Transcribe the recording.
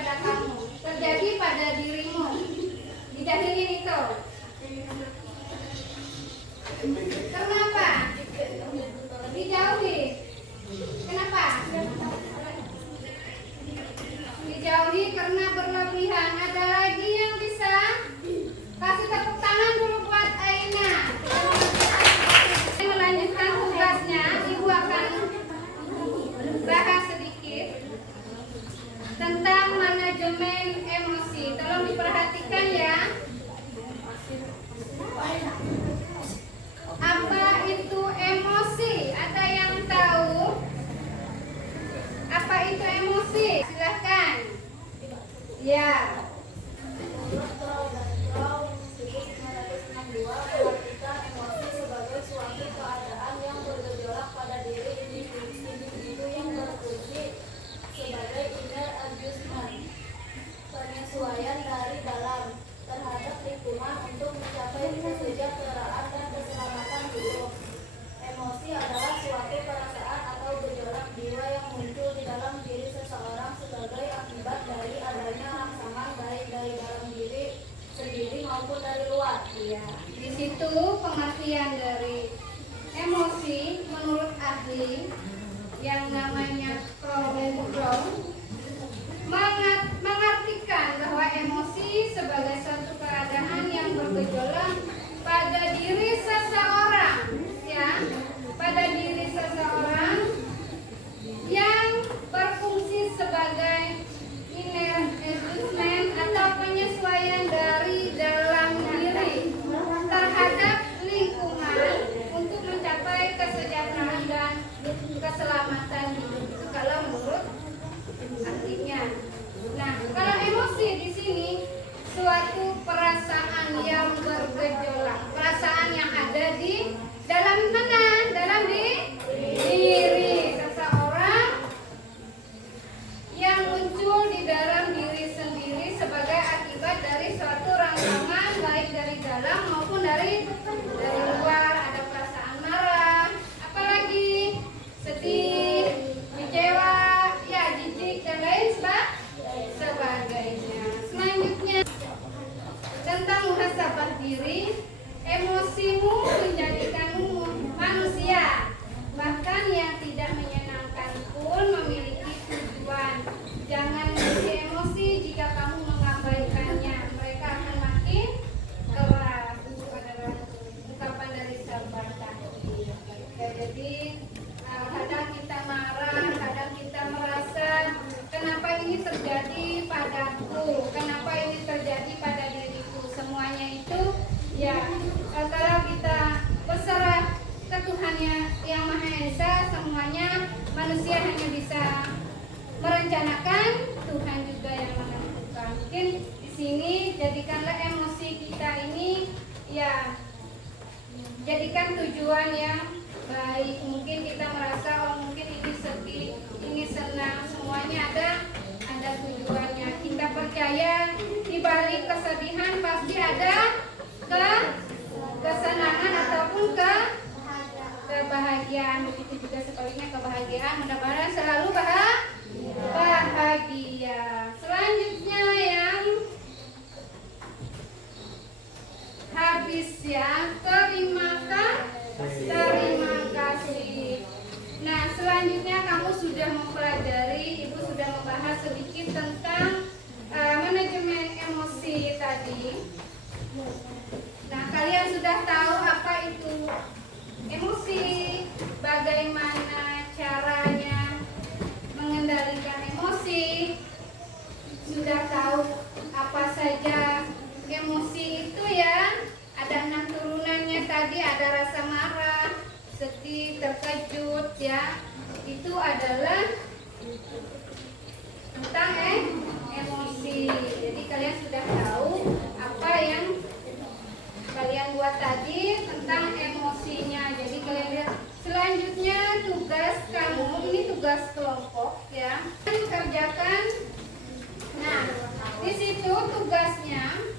pada kamu, terjadi pada dirimu. Dijahilin itu. Kenapa? Dijauhi. Kenapa? Dijauhi karena berlebihan. Ada lagi yang bisa? Kasih tepuk tangan dulu buat Aina. Melanjutkan tugasnya, Ibu akan bahas sedikit tentang manajemen emosi. Tolong diperhatikan ya. Apa itu emosi? Ada yang tahu? Apa itu emosi? Silahkan. Ya. Penyesuaian dari dalam terhadap lingkungan untuk mencapai kesejahteraan dan keselamatan hidup. Emosi adalah suatu perasaan atau gejolak jiwa yang muncul di dalam diri seseorang sebagai akibat dari adanya rangsangan baik dari dalam diri sendiri maupun dari luar. Ya, di situ pengertian dari emosi menurut ahli yang namanya Crow mengartikan bahwa emosi sebagai suatu keadaan yang bergejolak pada diri seseorang, ya, pada diri seseorang yang berfungsi sebagai inner adjustment atau penyesuaian dari dalam diri terhadap lingkungan untuk mencapai kesejahteraan dan keselamatan hidup. Itu kalau menurut artinya. Nah, kalau emosi di sini suatu perasaan yang bergejolak, perasaan yang ada di dalam mana? Dalam diri seseorang yang muncul di dalam diri sendiri sebagai akibat dari suatu rangsangan baik dari dalam maupun dari luar. Ada perasaan marah, apalagi sedih, kecewa, ya, jijik dan lain sebagainya. Selanjutnya tentang muhasabah diri, emosimu menjadikanmu manusia bahkan yang tidak menyenangkan pun memiliki tujuan. Jangan memiliki emosi jika kamu mengabaikannya, mereka akan makin keras. Itu adalah ungkapan dari sahabat tadi. Ya, jadi kadang kita marah, kadang kita merasa kenapa ini terjadi padaku, kenapa ini terjadi pada diriku. Semuanya itu ya kalau kita berserah ke Tuhan yang Maha Esa, semuanya manusia hanya bisa merencanakan, Tuhan juga yang menentukan. Mungkin di sini jadikanlah emosi kita ini ya jadikan tujuan yang baik. Mungkin kita merasa mungkin ini sedih, ini senang, semuanya ada tujuannya. Kita percaya di balik kesedihan pasti ada kesenangan ataupun kebahagiaan. Begitu juga sebaliknya kebahagiaan. Mudah-mudahan selalu bahagia. Selanjutnya yang habis ya, terima kasih. Nah, selanjutnya kamu sudah mempelajari, Ibu sudah membahas sedikit tentang manajemen emosi tadi. Nah, kalian sudah tahu apa itu emosi, bagaimana caranya mengendalikan emosi, sudah tahu apa saja emosi itu ya. Ada 6 turunannya tadi, ada rasa marah, sedih, terkejut ya. Itu adalah tentang emosi. Jadi kalian sudah tahu apa yang kalian buat tadi tentang emosinya. Jadi kalian lihat selanjutnya tugas kamu, ini tugas kelompok ya. Kerjakan. Nah, di situ tugasnya